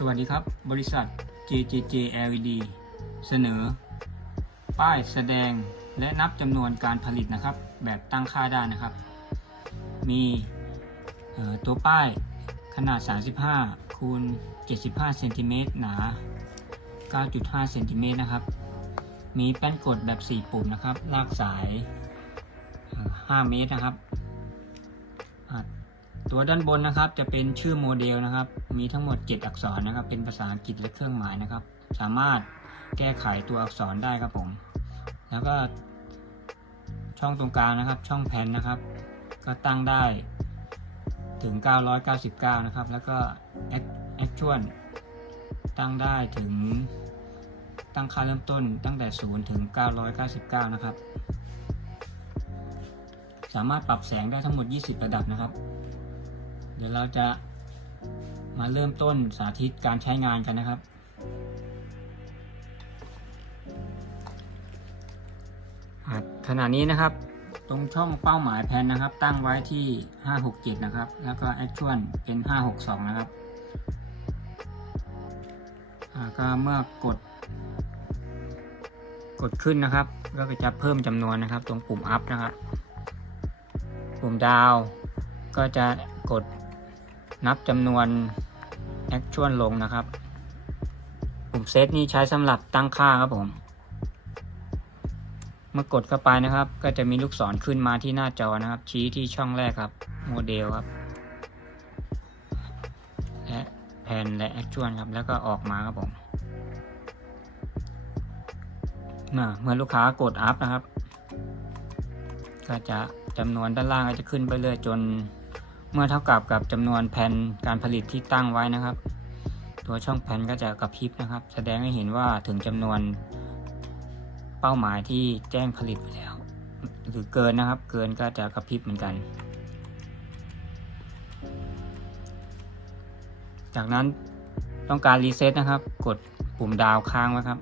สวัสดีครับ บริษัท JJJ LED เสนอ ป้ายแสดงและนับจำนวนการผลิตนะครับ แบบตั้งค่าได้นะครับ มีออตัวป้ายขนาด 35 คูณ 75 เซนติเมตรหนา 9.5 เซนติเมตรนะครับ มีแป้นกดแบบ 4 ปุ่มนะครับ ลากสาย 5 เมตรนะครับ ตัวด้านบนนะครับจะเป็นชื่อโมเดลนะครับ มีทั้งหมด 7 อักษรนะครับ เป็นภาษาอังกฤษและเครื่องหมายนะครับ สามารถแก้ไขตัวอักษรได้ครับผม แล้วก็ช่องตรงกลางนะครับ ช่องแผ่นนะครับ ก็ตั้งได้ถึง 999 นะครับ แล้วก็แอคชวลตั้งได้ถึงตั้งค่าเริ่มต้นตั้งแต่ 0 ถึง 999 นะครับ สามารถปรับแสงได้ทั้งหมด 20 ระดับนะครับ เดี๋ยวเราจะมาเริ่มต้นสาธิตการใช้งานกันนะครับ ขณะนี้นะครับ ตรงช่องเป้าหมายแพนนะครับ ตั้งไว้ที่ 567 นะครับ แล้วก็ Actual เป็น 562 นะครับก็เมื่อกด กดขึ้นนะครับ ก็จะเพิ่มจำนวนนะครับ ตรงปุ่ม up นะครับ ปุ่มดาว ก็จะกด นับจำนวน Actual ลงนะครับ ปุ่มเซตนี้ใช้สำหรับตั้งค่าครับผม เมื่อกดเข้าไปนะครับ ก็จะมีลูกศรขึ้นมาที่หน้าจอนะครับ ชี้ที่ช่องแรกครับ โมเดลครับ และแผนและแอคชวลครับ แล้วก็ออกมาครับผมเมื่อลูกค้ากดอัพนะครับ ก็จะจำนวนด้านล่างก็จะขึ้นไปเรื่อยจน เมื่อเท่ากับกับจำนวนแผ่นการผลิตที่ตั้งไว้นะครับ ตัวช่องแผ่นก็จะกระพริบนะครับ แสดงให้เห็นว่าถึงจำนวนเป้าหมายที่แจ้งผลิตไปแล้ว หรือเกินนะครับ เกินก็จะกระพริบเหมือนกัน จากนั้นต้องการรีเซ็ตนะครับ กดปุ่มดาวค้างไว้ครับ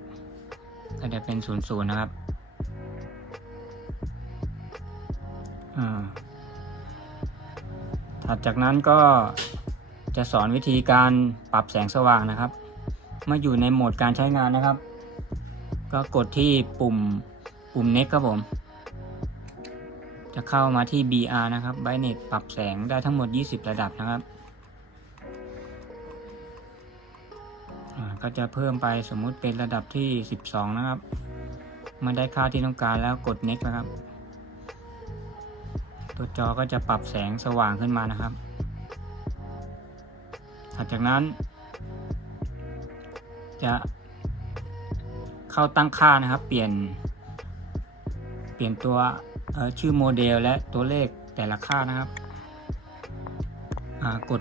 ก็จะเป็นศูนย์ศูนย์นะครับ อ่า ถัดจากนั้นก็จะสอนวิธีการปรับแสงสว่างนะครับ เมื่ออยู่ในโหมดการใช้งานนะครับ ก็กดที่ปุ่มปุ่ม next ครับผม จะเข้ามาที่ BR นะครับ Brightness ปรับแสงได้ทั้งหมด 20 ระดับนะครับ ก็จะเพิ่มไปสมมุติเป็นระดับที่ 12 นะครับ เมื่อได้ค่าที่ต้องการแล้วกด next นะครับ ตัวจอก็จะปรับแสงสว่างขึ้นมานะครับถัดจากนั้น จะเข้าตั้งค่านะครับ เปลี่ยน เปลี่ยนตัวชื่อโมเดลและตัวเลขแต่ละค่านะครับกด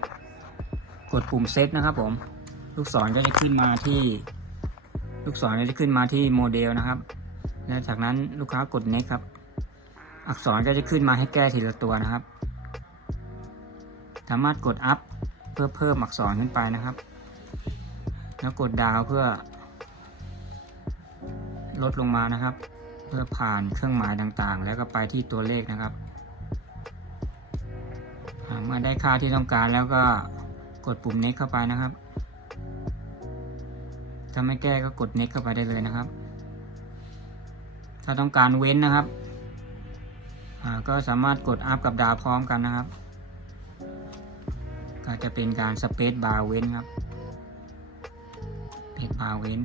กดปุ่มเซตนะครับผม ลูกศรก็จะขึ้นมาที่ ลูกศรก็จะขึ้นมาที่โมเดลนะครับ และจากนั้นลูกค้ากด next ครับ อักษรก็จะขึ้นมาให้แก้ทีละตัวนะครับ สามารถกด up เพื่อเพิ่มอักษรขึ้นไปนะครับ แล้วกดดาวเพื่อ ลดลงมานะครับ เพื่อผ่านเครื่องหมายต่างๆ แล้วก็ไปที่ตัวเลขนะครับเมื่อได้ค่าที่ต้องการแล้วก็กดปุ่ม next เข้าไปนะครับ ถ้าไม่แก้ก็กด next เข้าไปได้เลยนะครับ ถ้าต้องการเว้นนะครับ ก็สามารถกด up กับดาวพร้อมกันนะครับ ก็จะเป็นการ space bar เว้นครับ space bar เว้น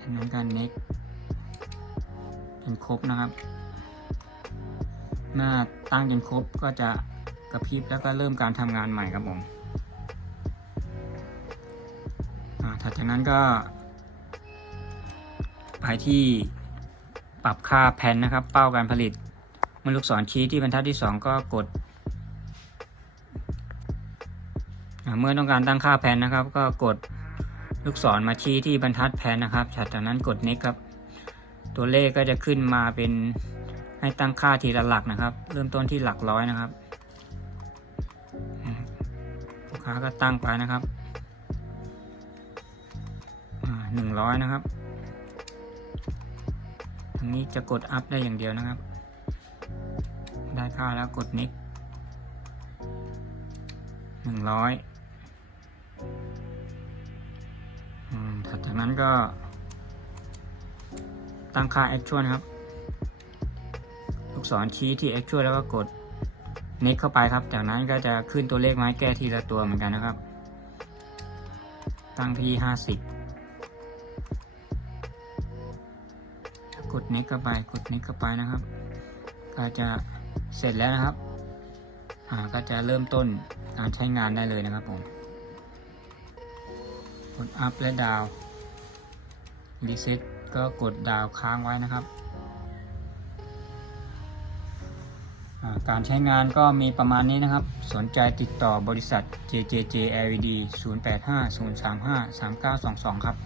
จากนั้นการ next จนครบนะครับ เมื่อตั้งจนครบก็จะกระพริบแล้วก็เริ่มการทำงานใหม่ครับผมถัดจากนั้นก็ไปที่ปรับค่าแผ่นนะครับ เป้าการผลิต มื่อลูกศรชี้ที่บรรทัดที่ 2 ก็กด เมื่อต้องการตั้งค่าแผ่นนะครับ ก็กดลูกศรมาชี้ที่บรรทัดแผ่นนะครับจากนั้นกด next ครับ ตัวเลขก็จะขึ้นมาเป็นให้ตั้งค่าทีละหลักนะครับ เริ่มต้นที่หลักร้อยนะครับลูกค้าก็ตั้งไปนะครับหนึ่งร้อยนะครับทางนี้จะกดอัพได้อย่างเดียวนะครับ ได้ค่าแล้วกด next หนึ่งร้อยถัดจากนั้นก็ ตั้งค่า actual นะครับ ลูกศรชี้ที่ actual แล้วก็กด next เข้าไปครับ จากนั้นก็จะขึ้นตัวเลขมาให้แก้ทีละตัวเหมือนกันนะครับ ตั้งที่50กด next เข้าไป กด next เข้าไปนะครับ ก็จะ เสร็จแล้วนะครับ อ่าก็จะเริ่มต้นการใช้งานได้เลยนะครับผมกด up และ down reset ก็กดดาวค้างไว้นะครับอ่าการใช้งานก็มีประมาณนี้นะครับ สนใจติดต่อบริษัท JJJ LED 0850353922 ครับ